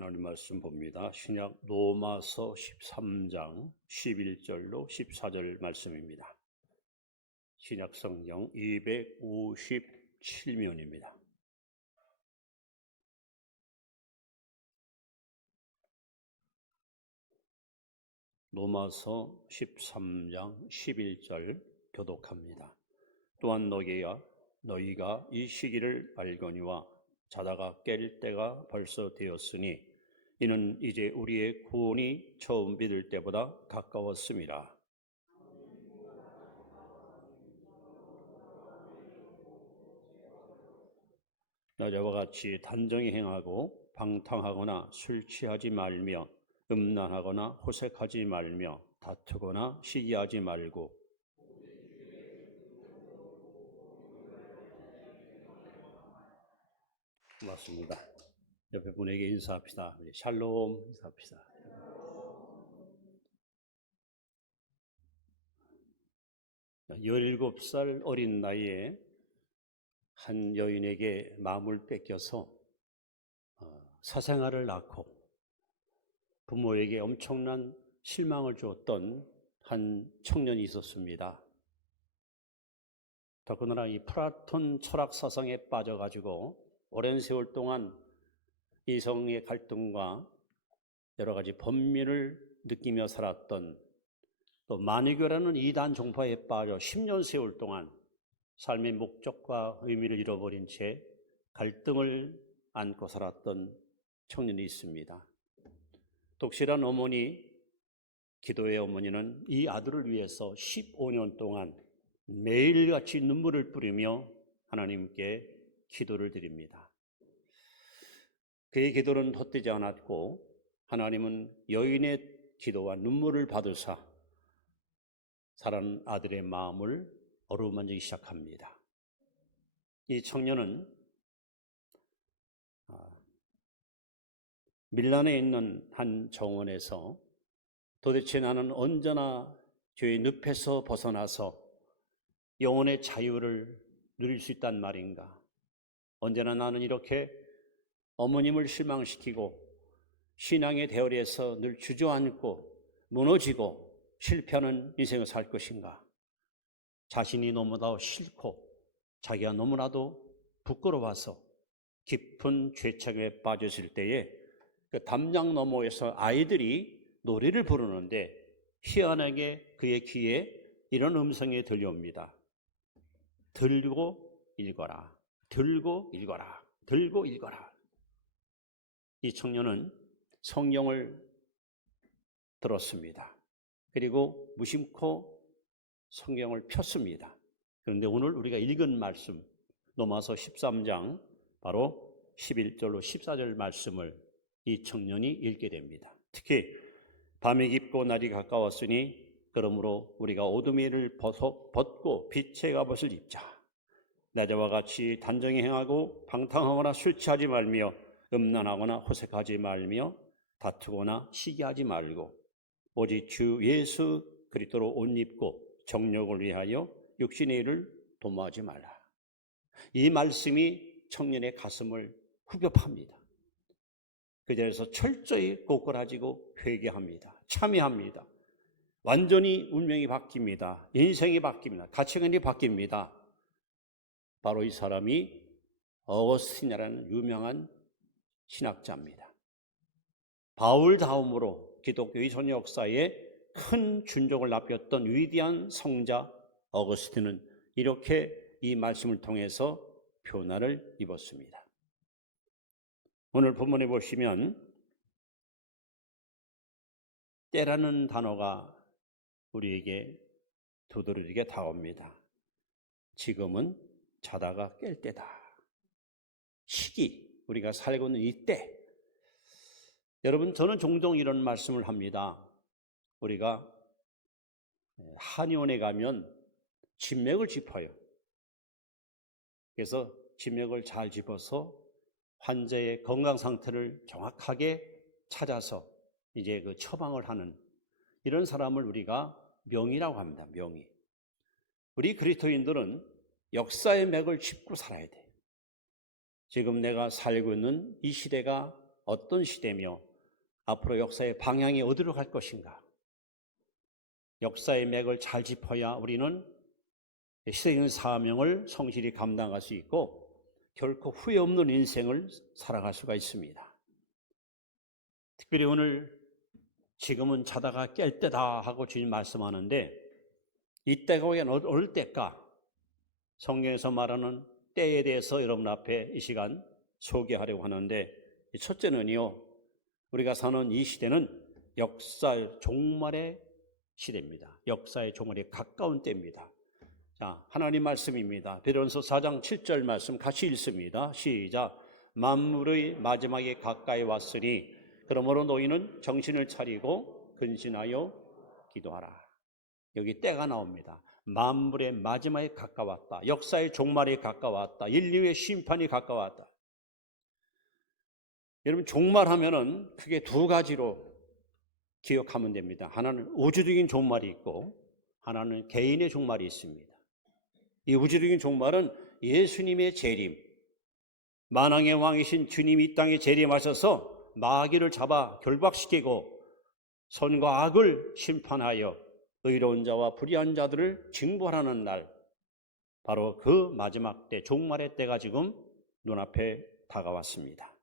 하나님 말씀 봅니다. 신약 로마서 13장 11절로 14절 말씀입니다. 신약 성경 257면입니다. 로마서 13장 11절 교독합니다. 또한 너희가 이 시기를 알거니와 자다가 깰 때가 벌써 되었으니 이는 이제 우리의 구원이 처음 믿을 때보다 가까웠음이라. 너희와 같이 단정히 행하고 방탕하거나 술 취하지 말며 음란하거나 호색하지 말며 다투거나 시기하지 말고 고맙습니다. 옆에 분에게 인사합시다. 샬롬 인사합시다. 17살 어린 나이에 한 여인에게 마음을 뺏겨서 사생아를 낳고 부모에게 엄청난 실망을 주었던 한 청년이 있었습니다. 더군다나 이 플라톤 철학 사상에 빠져가지고 오랜 세월 동안 이성의 갈등과 여러 가지 번민을 느끼며 살았던, 또 마니교라는 이단 종파에 빠져 10년 세월 동안 삶의 목적과 의미를 잃어버린 채 갈등을 안고 살았던 청년이 있습니다. 독실한 어머니, 기도의 어머니는 이 아들을 위해서 15년 동안 매일같이 눈물을 뿌리며 하나님께 기도를 드립니다. 그의 기도는 헛되지 않았고 하나님은 여인의 기도와 눈물을 받으사 사랑하는 아들의 마음을 어루만지기 시작합니다. 이 청년은 밀란에 있는 한 정원에서 도대체 나는 언제나 죄의 늪에서 벗어나서 영혼의 자유를 누릴 수 있단 말인가? 언제나 나는 이렇게 어머님을 실망시키고 신앙의 대열에서 늘 주저앉고 무너지고 실패하는 인생을 살 것인가? 자신이 너무나도 싫고 자기가 너무나도 부끄러워서 깊은 죄책에 빠졌을 때에 그 담장 너머에서 아이들이 노래를 부르는데 희한하게 그의 귀에 이런 음성이 들려옵니다. 들고 읽어라, 들고 읽어라, 들고 읽어라. 이 청년은 성경을 들었습니다. 그리고 무심코 성경을 폈습니다. 그런데 오늘 우리가 읽은 말씀, 로마서 13장 바로 11절로 14절 말씀을 이 청년이 읽게 됩니다. 특히 밤이 깊고 날이 가까웠으니 그러므로 우리가 어둠의 일을 벗고 빛의 갑옷을 입자. 낮에와 같이 단정히 행하고 방탕하거나 술 취하지 말며 음란하거나 호색하지 말며 다투거나 시기하지 말고 오직 주 예수 그리스도로 옷 입고 정욕을 위하여 육신의 일을 도모하지 말라. 이 말씀이 청년의 가슴을 후벼팝니다. 그 자리에서 철저히 꼬꾸라지고 회개합니다. 참여합니다. 완전히 운명이 바뀝니다. 인생이 바뀝니다. 가치관이 바뀝니다. 바로 이 사람이 어거스틴이라는 유명한 신학자입니다. 바울 다음으로 기독교의 전 역사에 큰 준종을 남겼던 위대한 성자 어거스틴은 이렇게 이 말씀을 통해서 변화를 입었습니다. 오늘 본문에 보시면 때라는 단어가 우리에게 두드러지게 다가옵니다. 지금은 자다가 깰 때다. 시기, 우리가 살고 있는 이때. 여러분, 저는 종종 이런 말씀을 합니다. 우리가 한의원에 가면 진맥을 짚어요. 그래서 진맥을 잘 짚어서 환자의 건강 상태를 정확하게 찾아서 이제 그 처방을 하는 이런 사람을 우리가 명의라고 합니다. 명의. 우리 그리스도인들은 역사의 맥을 짚고 살아야 돼. 지금 내가 살고 있는 이 시대가 어떤 시대며 앞으로 역사의 방향이 어디로 갈 것인가? 역사의 맥을 잘 짚어야 우리는 희생의 사명을 성실히 감당할 수 있고 결코 후회 없는 인생을 살아갈 수가 있습니다. 특별히 오늘 지금은 자다가 깰 때다 하고 주님 말씀하는데 이 때가 과연 어느 때일까? 성경에서 말하는 때에 대해서 여러분 앞에 이 시간 소개하려고 하는데 첫째는요, 우리가 사는 이 시대는 역사의 종말의 시대입니다. 역사의 종말에 가까운 때입니다. 자, 하나님 말씀입니다. 베드로전서 4장 7절 말씀 같이 읽습니다. 시작. 만물의 마지막에 가까이 왔으니 그러므로 너희는 정신을 차리고 근신하여 기도하라. 여기 때가 나옵니다. 만물의 마지막에 가까웠다. 역사의 종말에 가까웠다. 인류의 심판이 가까웠다. 여러분, 종말하면은 크게 두 가지로 기억하면 됩니다. 하나는 우주적인 종말이 있고 하나는 개인의 종말이 있습니다. 이 우주적인 종말은 예수님의 재림, 만왕의 왕이신 주님이 이 땅에 재림하셔서 마귀를 잡아 결박시키고 선과 악을 심판하여 의로운 자와 불의한 자들을 징벌하는 날, 바로 그 마지막 때, 종말의 때가 지금 눈앞에 다가왔습니다.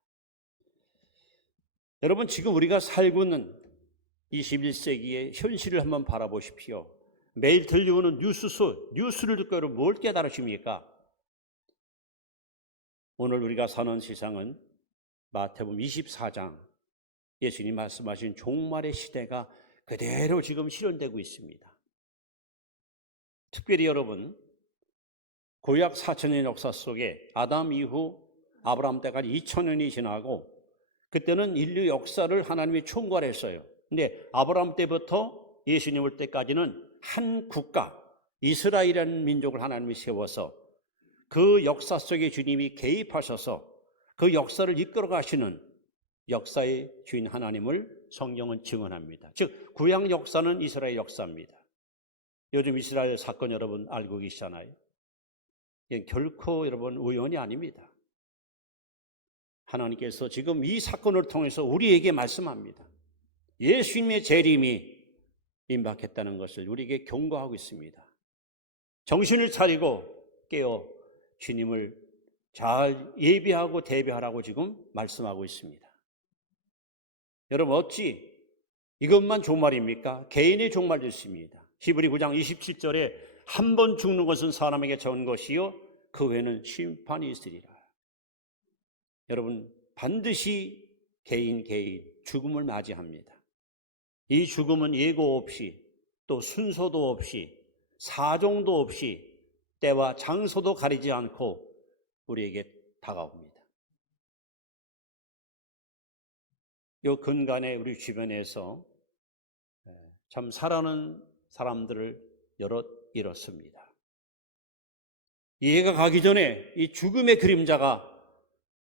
여러분, 지금 우리가 살고 있는 21세기의 현실을 한번 바라보십시오. 매일 들려오는 뉴스를 듣고 여러분 뭘 깨달으십니까? 오늘 우리가 사는 세상은 마태복음 24장 예수님 말씀하신 종말의 시대가 그대로 지금 실현되고 있습니다. 특별히 여러분, 구약 4,000년 역사 속에 아담 이후 아브라함 때까지 2,000년이 지나고 그때는 인류 역사를 하나님이 총괄했어요. 근데 아브라함 때부터 예수님 올 때까지는 한 국가, 이스라엘이라는 민족을 하나님이 세워서 그 역사 속에 주님이 개입하셔서 그 역사를 이끌어 가시는 역사의 주인 하나님을 성경은 증언합니다. 즉 구약 역사는 이스라엘 역사입니다. 요즘 이스라엘 사건 여러분 알고 계시잖아요. 이건 결코 여러분 우연이 아닙니다. 하나님께서 지금 이 사건을 통해서 우리에게 말씀합니다. 예수님의 재림이 임박했다는 것을 우리에게 경고하고 있습니다. 정신을 차리고 깨어 주님을 잘 예비하고 대비하라고 지금 말씀하고 있습니다. 여러분, 어찌 이것만 종말입니까? 개인의 종말도 있습니다. 히브리 9장 27절에 한 번 죽는 것은 사람에게 전 것이요 그 후에는 심판이 있으리라. 여러분, 반드시 개인 죽음을 맞이합니다. 이 죽음은 예고 없이 또 순서도 없이 사정도 없이 때와 장소도 가리지 않고 우리에게 다가옵니다. 요 근간에 우리 주변에서 참 살아가는 사람들을 여럿 잃었습니다. 이해가 가기 전에 이 죽음의 그림자가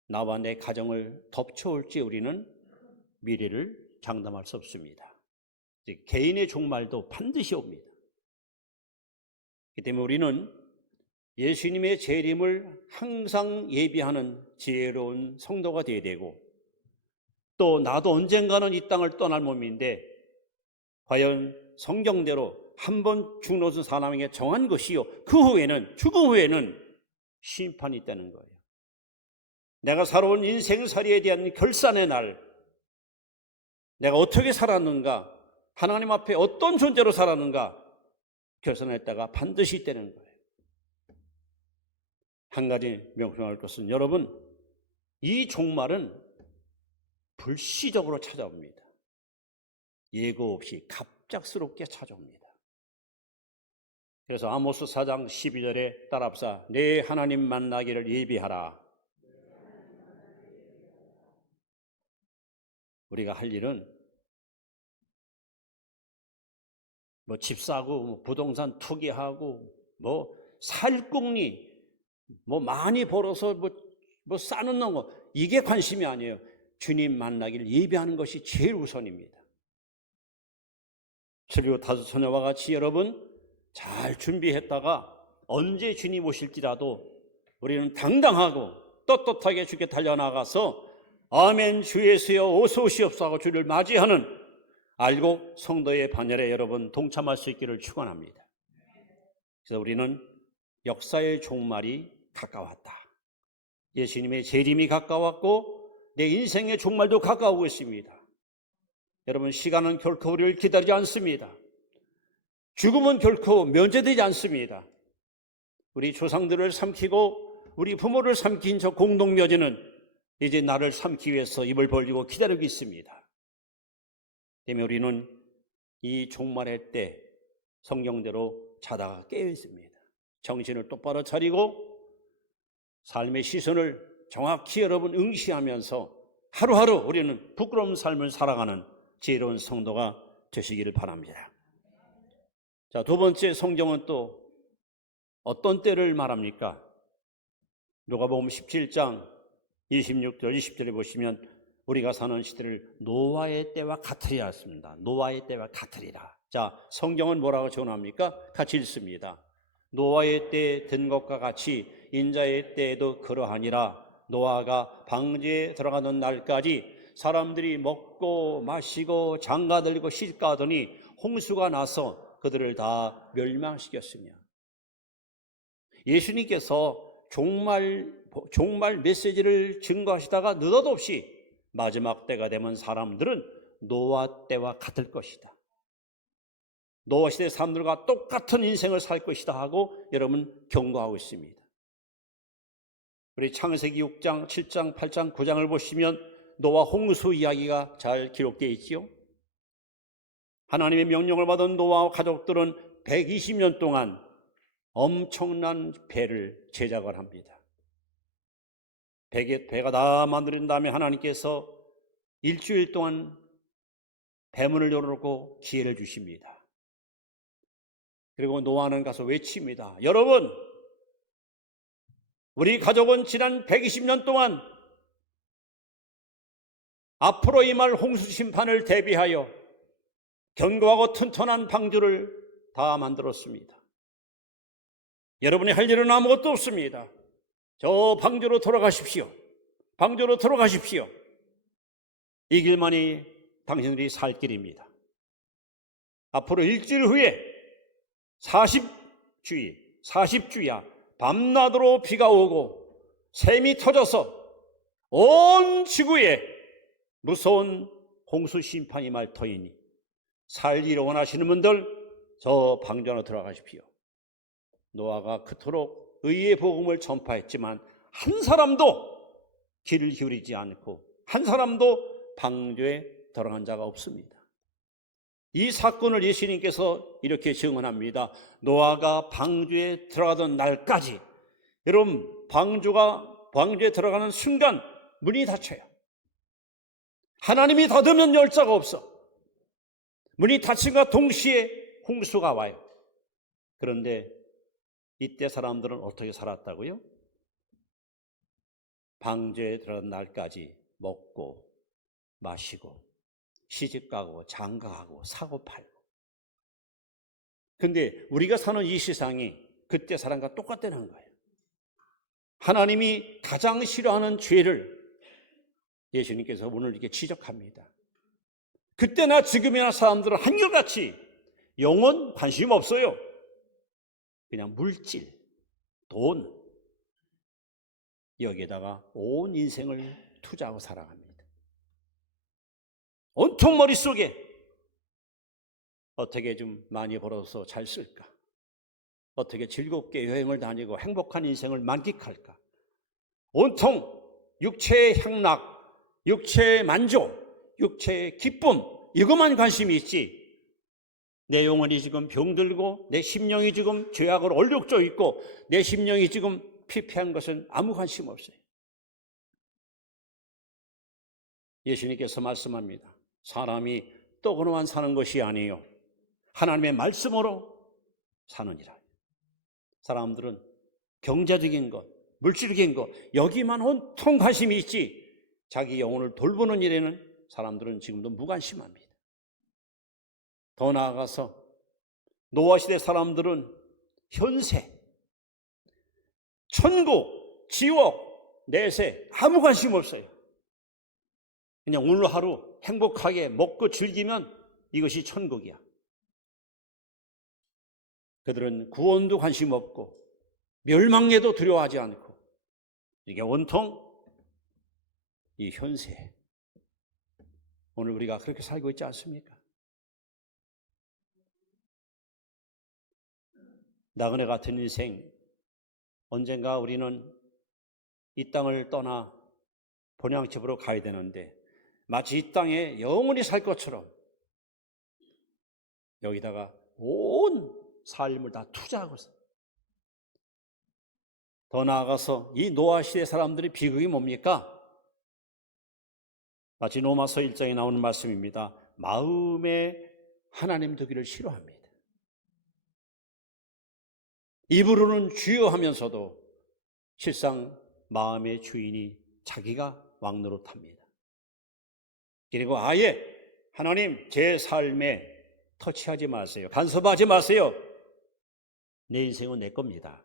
나와 내 가정을 덮쳐올지 우리는 미래를 장담할 수 없습니다. 개인의 종말도 반드시 옵니다. 그렇기 때문에 우리는 예수님의 재림을 항상 예비하는 지혜로운 성도가 되어야 되고, 또 나도 언젠가는 이 땅을 떠날 몸인데 과연 성경대로 한 번 죽는 것은 사람에게 정한 것이요 그 후에는, 죽음 후에는 심판이 있다는 거예요. 내가 살아온 인생살이에 대한 결산의 날, 내가 어떻게 살았는가, 하나님 앞에 어떤 존재로 살았는가 결산할 때가 반드시 있다는 거예요. 한 가지 명심할 것은, 여러분, 이 종말은 불시적으로 찾아옵니다. 예고 없이 갑작스럽게 찾아옵니다. 그래서 아모스 4장 12절에 따라합시다. 내 하나님 만나기를 예비하라. 우리가 할 일은 뭐 집 사고, 부동산 투기하고, 뭐 살궁리, 뭐 많이 벌어서 뭐 쌓는 거, 이게 관심이 아니에요. 주님 만나기를 예비하는 것이 제일 우선입니다. 그리고 다섯 처녀와 같이 여러분 잘 준비했다가 언제 주님 오실지라도 우리는 당당하고 떳떳하게 주께 달려나가서 아멘 주 예수여 어서 오시옵소서 하고 주를 맞이하는 알곡 성도의 반열에 여러분 동참할 수 있기를 축원합니다. 그래서 우리는 역사의 종말이 가까웠다. 예수님의 재림이 가까웠고 내 인생의 종말도 가까우고 있습니다. 여러분, 시간은 결코 우리를 기다리지 않습니다. 죽음은 결코 면제되지 않습니다. 우리 조상들을 삼키고 우리 부모를 삼킨 저 공동묘지는 이제 나를 삼기 위해서 입을 벌리고 기다리고 있습니다. 때문에 우리는 이 종말의 때 성경대로 자다가 깨어 있습니다. 정신을 똑바로 차리고 삶의 시선을 정확히 여러분 응시하면서 하루하루 우리는 부끄러운 삶을 살아가는 지혜로운 성도가 되시기를 바랍니다. 자, 두 번째, 성경은 또 어떤 때를 말합니까? 누가복음 17장 26절 20절에 보시면 우리가 사는 시대를 노아의 때와 같으리라 했습니다. 노아의 때와 같으리라. 자, 성경은 뭐라고 전합니까? 같이 읽습니다. 노아의 때에 든 것과 같이 인자의 때에도 그러하니라. 노아가 방주에 들어가는 날까지 사람들이 먹고 마시고 장가들고 시집가더니 홍수가 나서 그들을 다 멸망시켰으며, 예수님께서 종말 메시지를 증거하시다가 느닷없이 마지막 때가 되면 사람들은 노아 때와 같을 것이다, 노아 시대 사람들과 똑같은 인생을 살 것이다 하고 여러분 경고하고 있습니다. 우리 창세기 6장, 7장, 8장, 9장을 보시면 노아 홍수 이야기가 잘 기록되어 있지요. 하나님의 명령을 받은 노아와 가족들은 120년 동안 엄청난 배를 제작을 합니다. 배가 다 만들어진 다음에 하나님께서 일주일 동안 배문을 열어놓고 기회를 주십니다. 그리고 노아는 가서 외칩니다. 여러분, 우리 가족은 지난 120년 동안 앞으로 임할 홍수 심판을 대비하여 견고하고 튼튼한 방주를 다 만들었습니다. 여러분이 할 일은 아무것도 없습니다. 저 방주로 돌아가십시오. 방주로 들어가십시오. 이 길만이 당신들이 살 길입니다. 앞으로 일주일 후에 40주야 밤낮으로 비가 오고 샘이 터져서 온 지구에 무서운 홍수 심판이 말 터이니 살 일을 원하시는 분들 저 방주 안으로 들어가십시오. 노아가 그토록 의의 복음을 전파했지만 한 사람도 귀를 기울이지 않고 한 사람도 방주에 들어간 자가 없습니다. 이 사건을 예수님께서 이렇게 증언합니다. 노아가 방주에 들어가던 날까지, 여러분, 방주에 들어가는 순간 문이 닫혀요. 하나님이 닫으면 열자가 없어. 문이 닫힌과 동시에 홍수가 와요. 그런데 이때 사람들은 어떻게 살았다고요? 방주에 들어간 날까지 먹고 마시고 시집가고 장가가고 사고 팔고. 근데 우리가 사는 이 세상이 그때 사람과 똑같다는 거예요. 하나님이 가장 싫어하는 죄를 예수님께서 오늘 이렇게 지적합니다. 그때나 지금이나 사람들은 한결같이 영혼 관심 없어요. 그냥 물질, 돈, 여기에다가 온 인생을 투자하고 살아갑니다. 온통 머릿속에 어떻게 좀 많이 벌어서 잘 쓸까? 어떻게 즐겁게 여행을 다니고 행복한 인생을 만끽할까? 온통 육체의 향락, 육체의 만족, 육체의 기쁨, 이것만 관심이 있지, 내 영혼이 지금 병들고 내 심령이 지금 죄악으로 얼룩져 있고 내 심령이 지금 피폐한 것은 아무 관심 없어요. 예수님께서 말씀합니다. 사람이 떡으로만 사는 것이 아니에요. 하나님의 말씀으로 사느니라. 사람들은 경제적인 것, 물질적인 것, 여기만 온통 관심이 있지 자기 영혼을 돌보는 일에는 사람들은 지금도 무관심합니다. 더 나아가서 노아 시대 사람들은 현세, 천국, 지옥, 내세 아무 관심 없어요. 그냥 오늘 하루 행복하게 먹고 즐기면 이것이 천국이야. 그들은 구원도 관심 없고 멸망에도 두려워하지 않고, 이게 온통 이 현세. 오늘 우리가 그렇게 살고 있지 않습니까? 나그네 같은 인생, 언젠가 우리는 이 땅을 떠나 본향집으로 가야 되는데 마치 이 땅에 영원히 살 것처럼 여기다가 온 삶을 다 투자하고 있어요. 더 나아가서 이 노아 시대 사람들의 비극이 뭡니까? 마치 로마서 1장에 나오는 말씀입니다. 마음에 하나님 두기를 싫어합니다. 입으로는 주여 하면서도 실상 마음의 주인이 자기가 왕노릇합니다. 그리고 아예 하나님 제 삶에 터치하지 마세요. 간섭하지 마세요. 내 인생은 내 겁니다.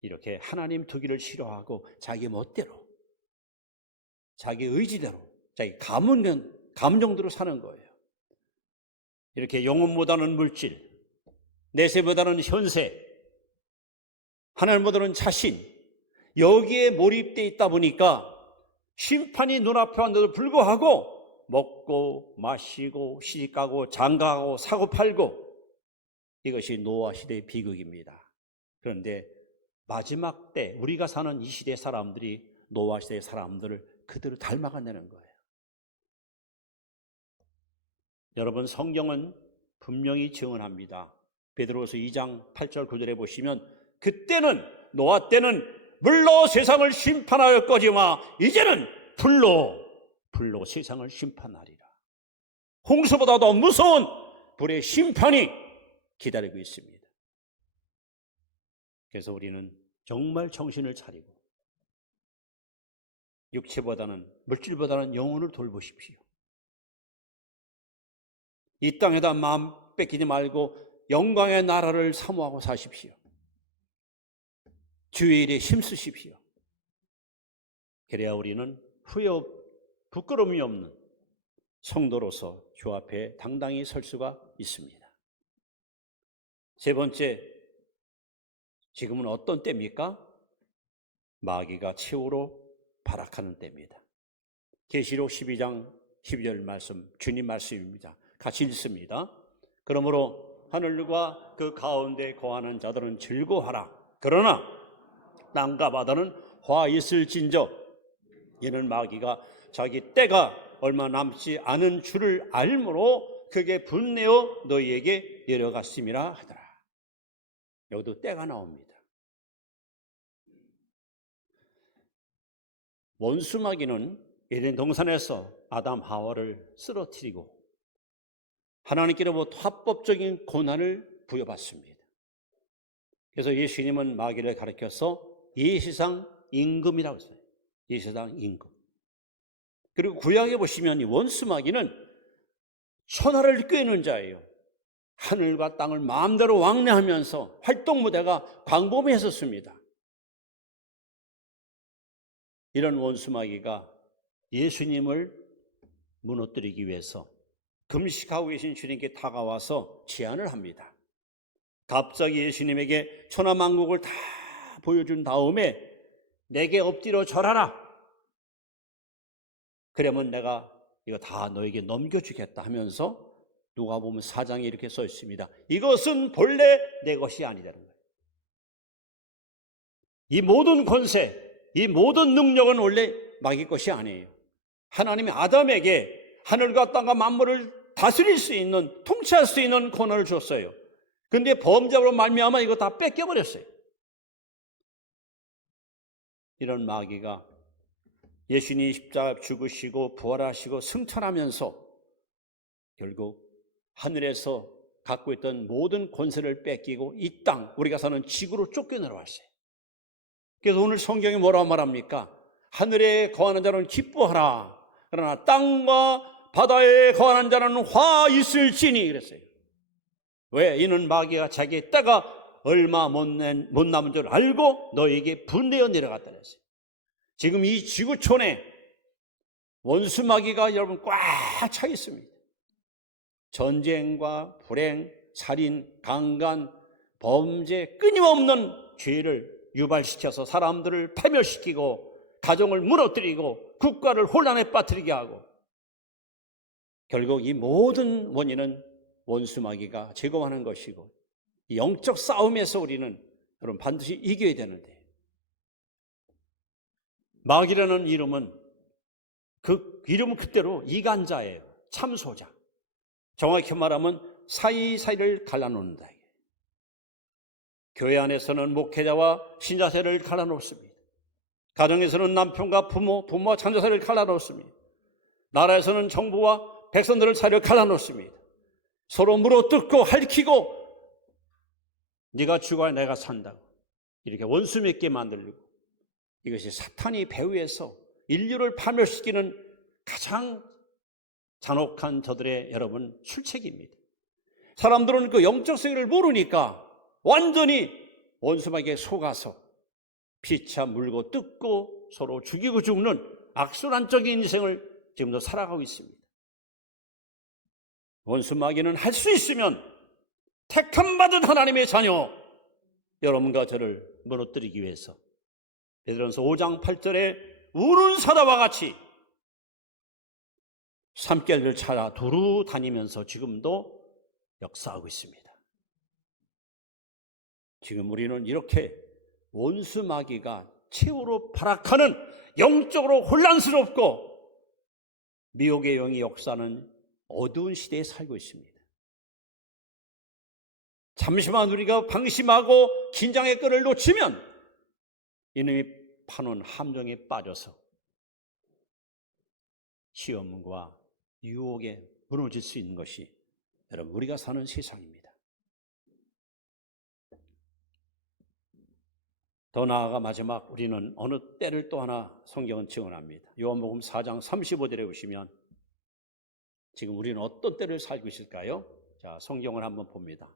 이렇게 하나님 두기를 싫어하고 자기 멋대로, 자기 의지대로, 자기 감정대로 사는 거예요. 이렇게 영혼보다는 물질, 내세보다는 현세, 하나님보다는 자신, 여기에 몰입되어 있다 보니까 심판이 눈앞에 왔는데도 불구하고 먹고 마시고 시집가고 장가가고 사고팔고, 이것이 노아 시대의 비극입니다. 그런데 마지막 때 우리가 사는 이 시대 사람들이 노아 시대의 사람들을 그대로 닮아간다는 거예요. 여러분, 성경은 분명히 증언합니다. 베드로서 2장 8절 9절에 보시면, 그때는 노아 때는 물로 세상을 심판하였거니와 이제는 불로 세상을 심판하리라. 홍수보다 더 무서운 불의 심판이 기다리고 있습니다. 그래서 우리는 정말 정신을 차리고 육체보다는, 물질보다는 영혼을 돌보십시오. 이 땅에다 마음 뺏기지 말고 영광의 나라를 사모하고 사십시오. 주의 일에 힘쓰십시오. 그래야 우리는 후회, 부끄러움이 없는 성도로서 주 앞에 당당히 설 수가 있습니다. 세 번째, 지금은 어떤 때입니까? 마귀가 최후로 발악하는 때입니다. 계시록 12장 12절 말씀, 주님 말씀입니다. 같이 읽습니다. 그러므로 하늘과 그 가운데 거하는 자들은 즐거워하라. 그러나 땅과 바다는 화 있을진저 이는 마귀가 자기 때가 얼마 남지 않은 줄을 알므로 그게 분내어 너희에게 내려갔음이라 하더라. 여기도 때가 나옵니다. 원수마귀는 에덴 동산에서 아담 하와를 쓰러뜨리고 하나님께로부터 합법적인 고난을 부여받습니다. 그래서 예수님은 마귀를 가리켜서 예시상 임금이라고 했어요. 예시상 임금. 그리고 구약에 보시면 이 원수마귀는 천하를 꿰는 자예요. 하늘과 땅을 마음대로 왕래하면서 활동 무대가 광범위했었습니다. 이런 원수마귀가 예수님을 무너뜨리기 위해서 금식하고 계신 주님께 다가와서 제안을 합니다. 갑자기 예수님에게 천하만국을 다 보여준 다음에 내게 엎드려 절하라. 그러면 내가 이거 다 너에게 넘겨주겠다 하면서 누가복음 4장에 이렇게 써 있습니다. 이것은 본래 내 것이 아니라는 거예요. 이 모든 권세, 이 모든 능력은 원래 마귀 것이 아니에요. 하나님이 아담에게 하늘과 땅과 만물을 다스릴 수 있는, 통치할 수 있는 권한을 줬어요. 그런데 범죄로 말미암아 이거 다 뺏겨버렸어요. 이런 마귀가 예수님이 십자가 죽으시고 부활하시고 승천하면서 결국 하늘에서 갖고 있던 모든 권세를 뺏기고 이 땅, 우리가 사는 지구로 쫓겨내려왔어요. 그래서 오늘 성경이 뭐라고 말합니까? 하늘에 거하는 자는 기뻐하라. 그러나 땅과 바다에 거하는 자는 화 있을지니 그랬어요. 왜? 이는 마귀가 자기의 때가 얼마 못 남은 줄 알고 너에게 분내어 내려갔다 그랬어요. 지금 이 지구촌에 원수마귀가 여러분 꽉 차 있습니다. 전쟁과 불행, 살인, 강간, 범죄, 끊임없는 죄를 유발시켜서 사람들을 파멸시키고 가정을 무너뜨리고 국가를 혼란에 빠뜨리게 하고, 결국 이 모든 원인은 원수마귀가 제공하는 것이고, 영적 싸움에서 우리는 여러분 반드시 이겨야 되는데, 마귀라는 이름은 그 이름은 그대로 이간자예요. 참소자. 정확히 말하면 사이사이를 갈라놓는다. 교회 안에서는 목회자와 신자세를 갈라놓습니다. 가정에서는 남편과 부모와 자녀 사이를 갈라놓습니다. 나라에서는 정부와 백성들을 사이를 갈라놓습니다. 서로 물어뜯고 핥히고 네가 죽어야 내가 산다고 이렇게 원수 맺게 만들고, 이것이 사탄이 배후에서 인류를 파멸시키는 가장 잔혹한 저들의 여러분 술책입니다. 사람들은 그 영적 세계를 모르니까 완전히 원수마귀에 속아서 피차 물고 뜯고 서로 죽이고 죽는 악순환적인 인생을 지금도 살아가고 있습니다. 원수마귀는 할 수 있으면 택함받은 하나님의 자녀 여러분과 저를 무너뜨리기 위해서 베드로전서 5장 8절에 우는 사자와 같이 산길을 찾아 두루 다니면서 지금도 역사하고 있습니다. 지금 우리는 이렇게 원수마귀가 최후로 발악하는 영적으로 혼란스럽고 미혹의 영이 역사하는 어두운 시대에 살고 있습니다. 잠시만 우리가 방심하고 긴장의 끈을 놓치면 이놈이 파놓은 함정에 빠져서 시험과 유혹에 무너질 수 있는 것이 여러분 우리가 사는 세상입니다. 더 나아가 마지막 우리는 어느 때를 또 하나 성경은 증언합니다. 요한복음 4장 35절에 보시면 지금 우리는 어떤 때를 살고 있을까요? 자, 성경을 한번 봅니다.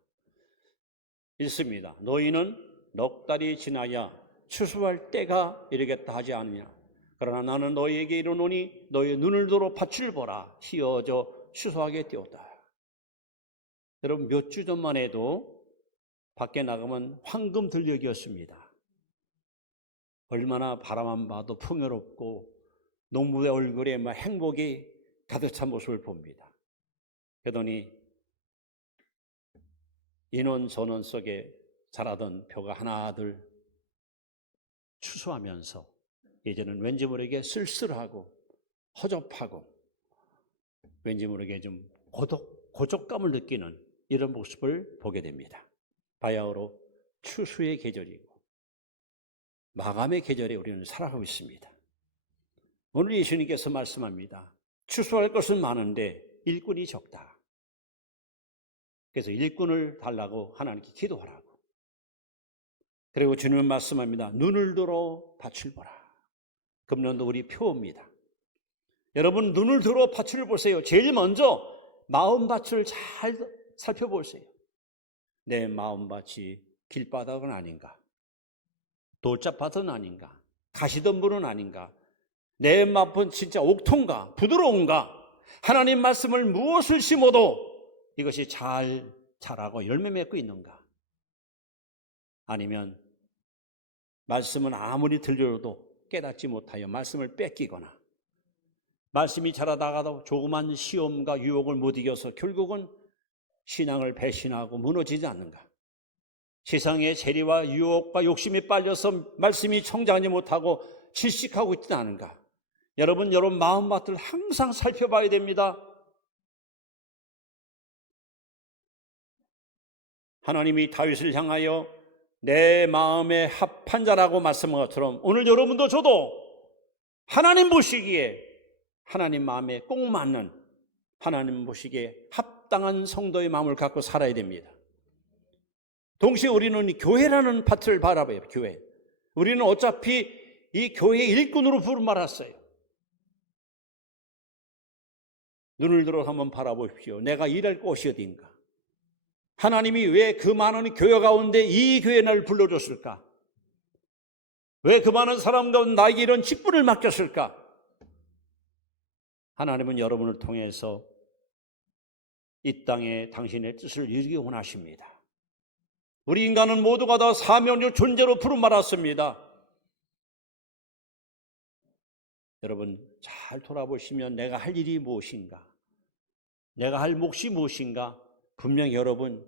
읽습니다. 너희는 넉 달이 지나야 추수할 때가 이르겠다 하지 않느냐. 그러나 나는 너희에게 이르노니 너희 눈을 들어 밭을 보라. 휘어져 추수하게 되었다. 여러분 몇 주 전만 해도 밖에 나가면 황금 들녘이었습니다. 얼마나 바라만 봐도 풍요롭고 농부의 얼굴에 막 행복이 가득 찬 모습을 봅니다. 그러더니 인원 전원 속에 자라던 벼가 하나둘 추수하면서 이제는 왠지 모르게 쓸쓸하고 허접하고 왠지 모르게 좀 고독감을 느끼는 이런 모습을 보게 됩니다. 바야흐로 추수의 계절이고 마감의 계절에 우리는 살아가고 있습니다. 오늘 예수님께서 말씀합니다. 추수할 것은 많은데 일꾼이 적다. 그래서 일꾼을 달라고 하나님께 기도하라고. 그리고 주님은 말씀합니다. 눈을 들어 밭을 보라. 금년도 우리 표입니다. 여러분 눈을 들어 밭을 보세요. 제일 먼저 마음밭을 잘 살펴보세요. 내 마음밭이 길바닥은 아닌가? 돌짝밭은 아닌가? 가시덤불은 아닌가? 내 마음은 진짜 옥토인가? 부드러운가? 하나님 말씀을 무엇을 심어도 이것이 잘 자라고 열매 맺고 있는가? 아니면 말씀은 아무리 들려도 깨닫지 못하여 말씀을 뺏기거나 말씀이 자라다가도 조그만 시험과 유혹을 못 이겨서 결국은 신앙을 배신하고 무너지지 않는가? 세상의 재리와 유혹과 욕심에 빨려서 말씀이 성장하지 못하고 질식하고 있지는 않은가? 여러분 마음밭을 항상 살펴봐야 됩니다. 하나님이 다윗을 향하여 내 마음에 합한 자라고 말씀한 것처럼 오늘 여러분도 저도 하나님 보시기에 하나님 마음에 꼭 맞는 하나님 보시기에 합당한 성도의 마음을 갖고 살아야 됩니다. 동시에 우리는 교회라는 밭을 바라봐요. 교회. 우리는 어차피 이 교회의 일꾼으로 부름받았어요. 눈을 들어 한번 바라보십시오. 내가 일할 곳이 어딘가? 하나님이 왜 그 많은 교회 가운데 이 교회에 나를 불러줬을까? 왜 그 많은 사람 가운데 나에게 이런 직분을 맡겼을까? 하나님은 여러분을 통해서 이 땅에 당신의 뜻을 이루기 원하십니다. 우리 인간은 모두가 다 사명적 존재로 부름받았습니다. 여러분 잘 돌아보시면 내가 할 일이 무엇인가, 내가 할 몫이 무엇인가, 분명히 여러분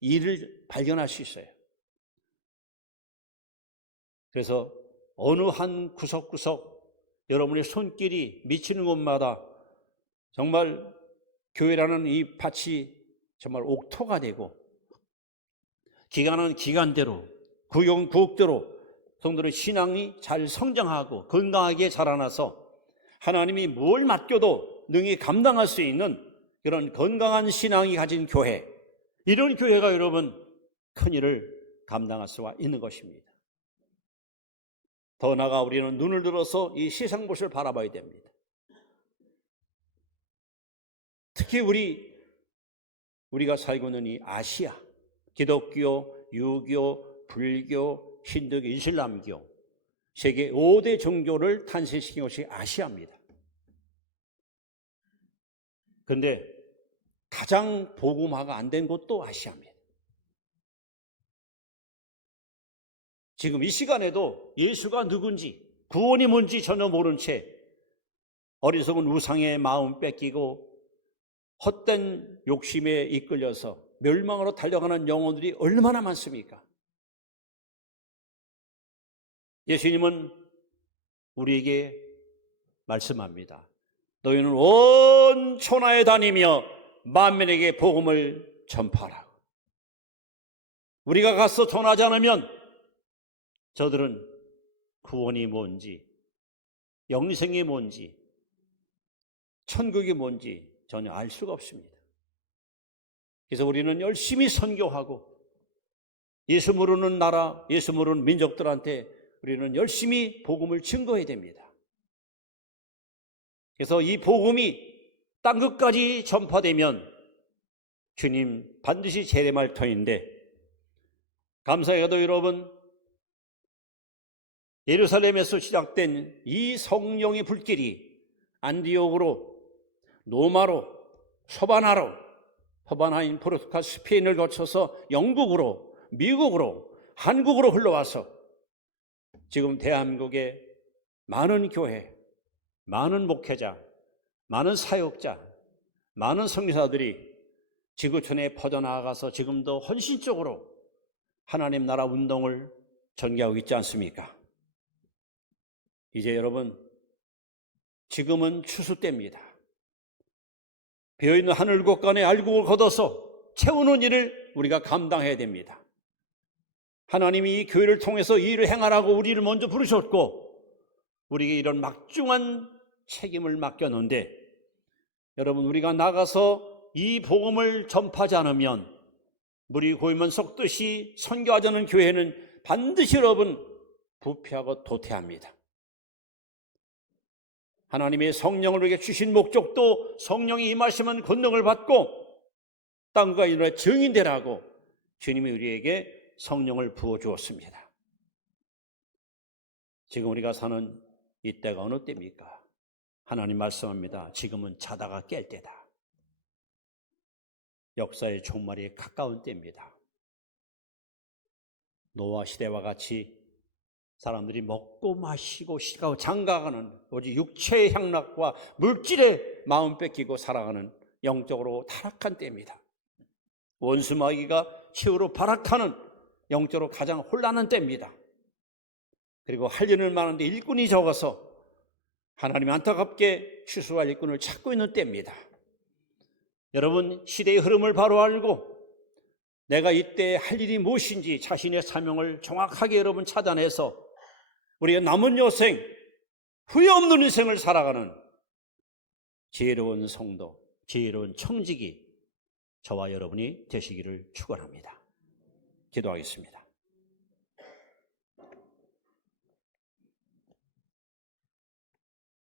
일을 발견할 수 있어요. 그래서 어느 한 구석구석 여러분의 손길이 미치는 곳마다 정말 교회라는 이 밭이 정말 옥토가 되고, 기간은 기간대로, 구역은 구역대로 성도의 신앙이 잘 성장하고 건강하게 자라나서 하나님이 뭘 맡겨도 능히 감당할 수 있는 그런 건강한 신앙이 가진 교회, 이런 교회가 여러분 큰 일을 감당할 수가 있는 것입니다. 더 나아가 우리는 눈을 들어서 이 세상 것을 바라봐야 됩니다. 특히 우리가 살고 있는 이 아시아, 기독교, 유교, 불교, 힌두교, 이슬람교, 세계 5대 종교를 탄생시킨 것이 아시아입니다. 그런데 가장 복음화가 안 된 곳도 아시아입니다. 지금 이 시간에도 예수가 누군지, 구원이 뭔지 전혀 모른 채 어리석은 우상의 마음 뺏기고 헛된 욕심에 이끌려서 멸망으로 달려가는 영혼들이 얼마나 많습니까? 예수님은 우리에게 말씀합니다. 너희는 온 천하에 다니며 만민에게 복음을 전파하라. 우리가 가서 전하지 않으면 저들은 구원이 뭔지, 영생이 뭔지, 천국이 뭔지 전혀 알 수가 없습니다. 그래서 우리는 열심히 선교하고 예수 모르는 나라, 예수 모르는 민족들한테 우리는 열심히 복음을 증거해야 됩니다. 그래서 이 복음이 땅끝까지 전파되면 주님 반드시 재림할 터인데, 감사하게도 여러분 예루살렘에서 시작된 이 성령의 불길이 안디옥으로, 로마로, 서바나인 포르투갈, 스페인을 거쳐서 영국으로, 미국으로, 한국으로 흘러와서 지금 대한민국의 많은 교회, 많은 목회자, 많은 사역자, 많은 선교사들이 지구촌에 퍼져나가서 지금도 헌신적으로 하나님 나라 운동을 전개하고 있지 않습니까? 이제 여러분 지금은 추수 때입니다. 비어있는 하늘 곳간에 알곡을 걷어서 채우는 일을 우리가 감당해야 됩니다. 하나님이 이 교회를 통해서 이 일을 행하라고 우리를 먼저 부르셨고 우리에게 이런 막중한 책임을 맡겼는데, 여러분 우리가 나가서 이 복음을 전파하지 않으면 물이 고이면 썩듯이 선교하자는 교회는 반드시 여러분 부패하고 도태합니다. 하나님의 성령을 우리에게 주신 목적도 성령이 임하시면 권능을 받고 땅과 인류의 증인되라고 주님이 우리에게 성령을 부어주었습니다. 지금 우리가 사는 이 때가 어느 때입니까? 하나님 말씀합니다. 지금은 자다가 깰 때다. 역사의 종말이 가까운 때입니다. 노아 시대와 같이 사람들이 먹고 마시고 시가고 장가가는 오직 육체의 향락과 물질의 마음 뺏기고 살아가는 영적으로 타락한 때입니다. 원수 마귀가 최후로 발악하는 영적으로 가장 혼란한 때입니다. 그리고 할 일은 많은데 일꾼이 적어서 하나님이 안타깝게 추수할 일꾼을 찾고 있는 때입니다. 여러분 시대의 흐름을 바로 알고 내가 이때 할 일이 무엇인지 자신의 사명을 정확하게 여러분 찾아내서 우리가 남은 여생, 후회 없는 인생을 살아가는 지혜로운 성도, 지혜로운 청지기 저와 여러분이 되시기를 축원합니다. 기도하겠습니다.